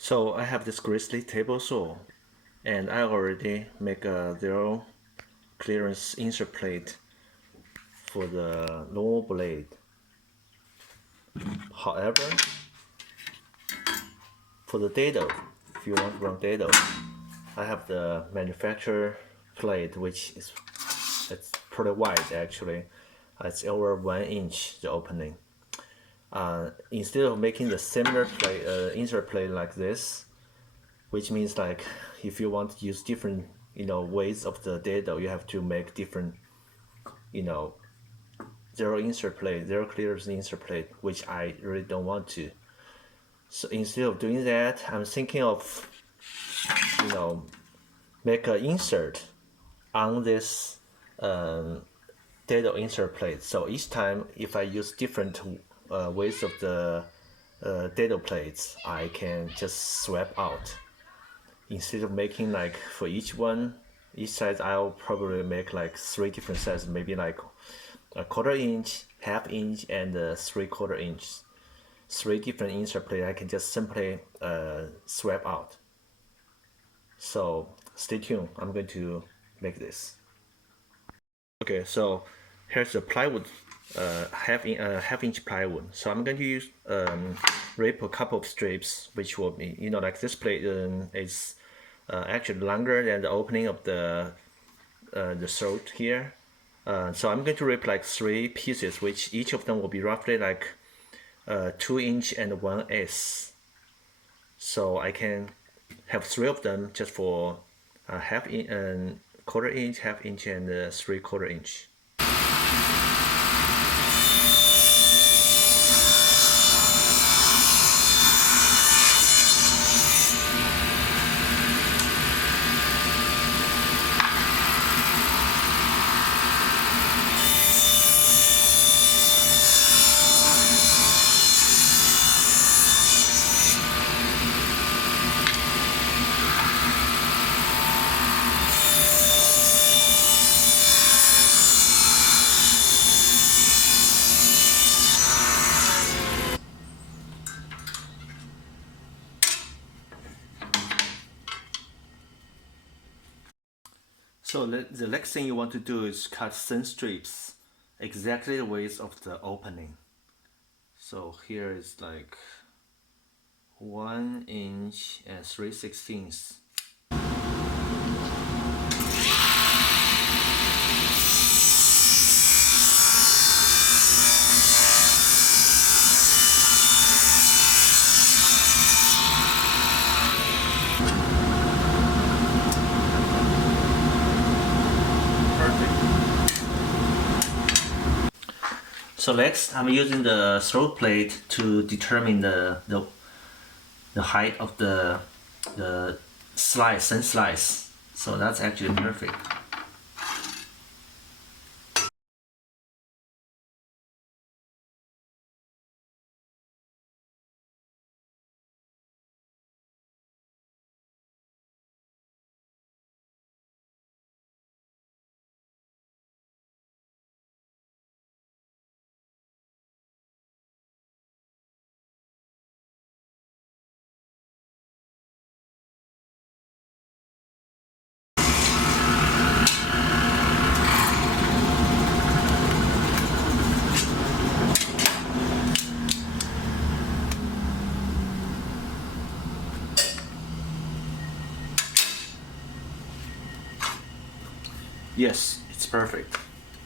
So I have this Grizzly table saw, and I already make a zero clearance insert plate for the normal blade. However, for the dado, if you want to run dado, I have the manufacturer plate, which is it's pretty wide actually. It's over 1 inch the opening. Instead of making the similar plate, insert plate like this, which means like if you want to use different ways of the dado, you have to make different you know zero insert plate, zero clearance insert plate, which I really don't want to. So instead of doing that, I'm thinking of you know make an insert on this dado insert plate. So each time if I use different ways of the dado plates, I can just swap out. Instead of making like for each size I'll probably make like 3 different sizes, maybe like a 1/4 inch, half-inch, and 3/4 inch. 3 different insert plate I can just simply swap out. So stay tuned, I'm going to make this. Okay, so here's the plywood, half-inch plywood. So I'm going to use rip a couple of strips, which will be like this plate is actually longer than the opening of the throat here. So I'm going to rip like 3 pieces, which each of them will be roughly like 2 inch and 1/8. So I can have 3 of them just for half-inch and 1/4 inch, half-inch, and 3/4 inch. So the next thing you want to do is cut thin strips exactly the width of the opening. So here is like 1 inch and 3/16. So next, I'm using the throat plate to determine the height of the slice, thin slice. So that's actually perfect. Yes, it's perfect.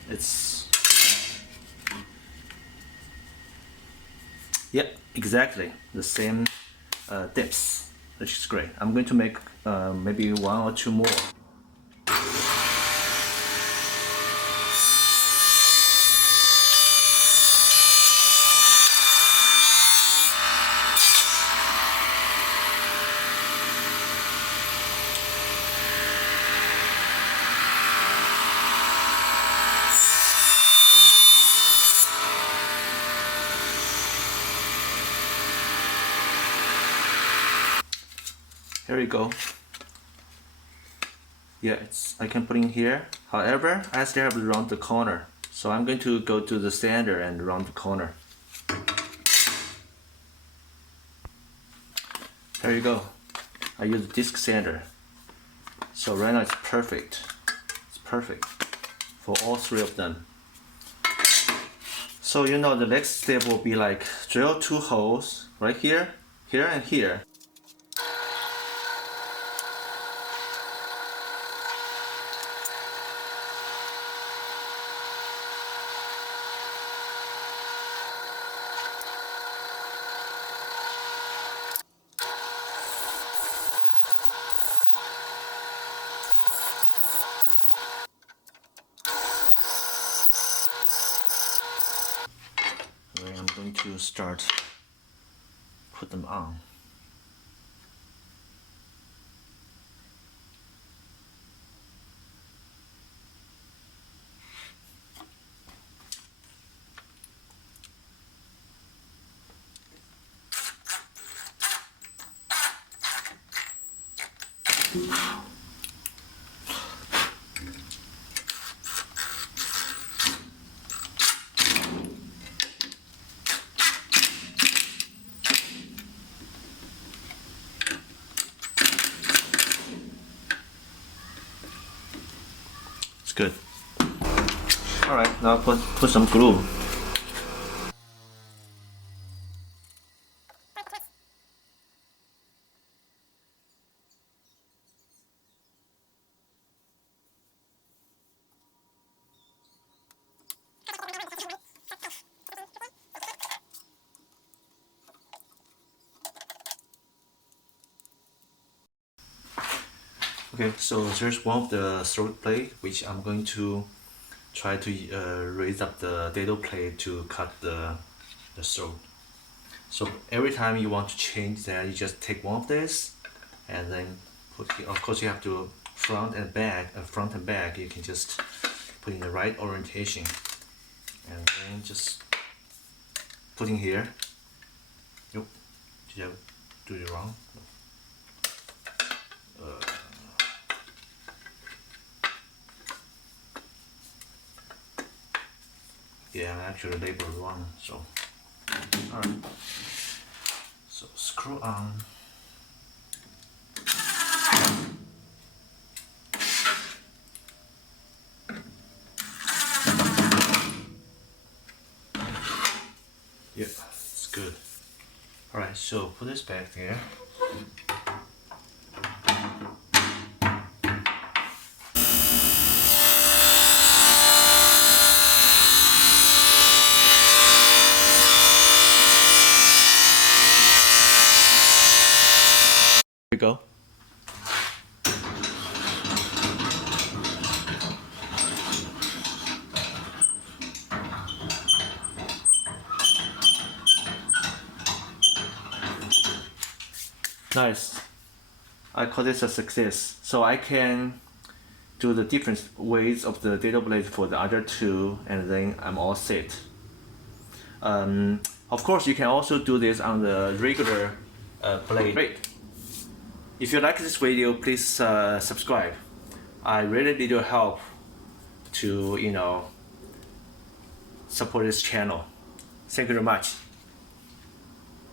It's yep, exactly the same depths, which is great. I'm going to make maybe 1 or 2 more. Here we go. Yeah, I can put in here. However, I still have to round the corner. So I'm going to go to the sander and round the corner. There you go. I use disc sander. So right now it's perfect. It's perfect for all three of them. So you know the next step will be like drill 2 holes right here, here and here. I'm going to start put them on. It's good. Alright, now put some glue. Okay, so there's one of the throat plate which I'm going to try to raise up the dado plate to cut the throat. So every time you want to change that, you just take one of this and then put here. Of course you have to front and back, you can just put in the right orientation and then just put in here. Nope, did I do it wrong? Yeah, I actually labeled wrong, so alright. So screw on. Yeah, it's good. Alright, so put this back there. Here we go. Nice. I call this a success. So I can do the different ways of the dado blade for the other two, and then I'm all set. Of course, you can also do this on the regular blade. If you like this video, please subscribe. I really need your help to support this channel. Thank you very much.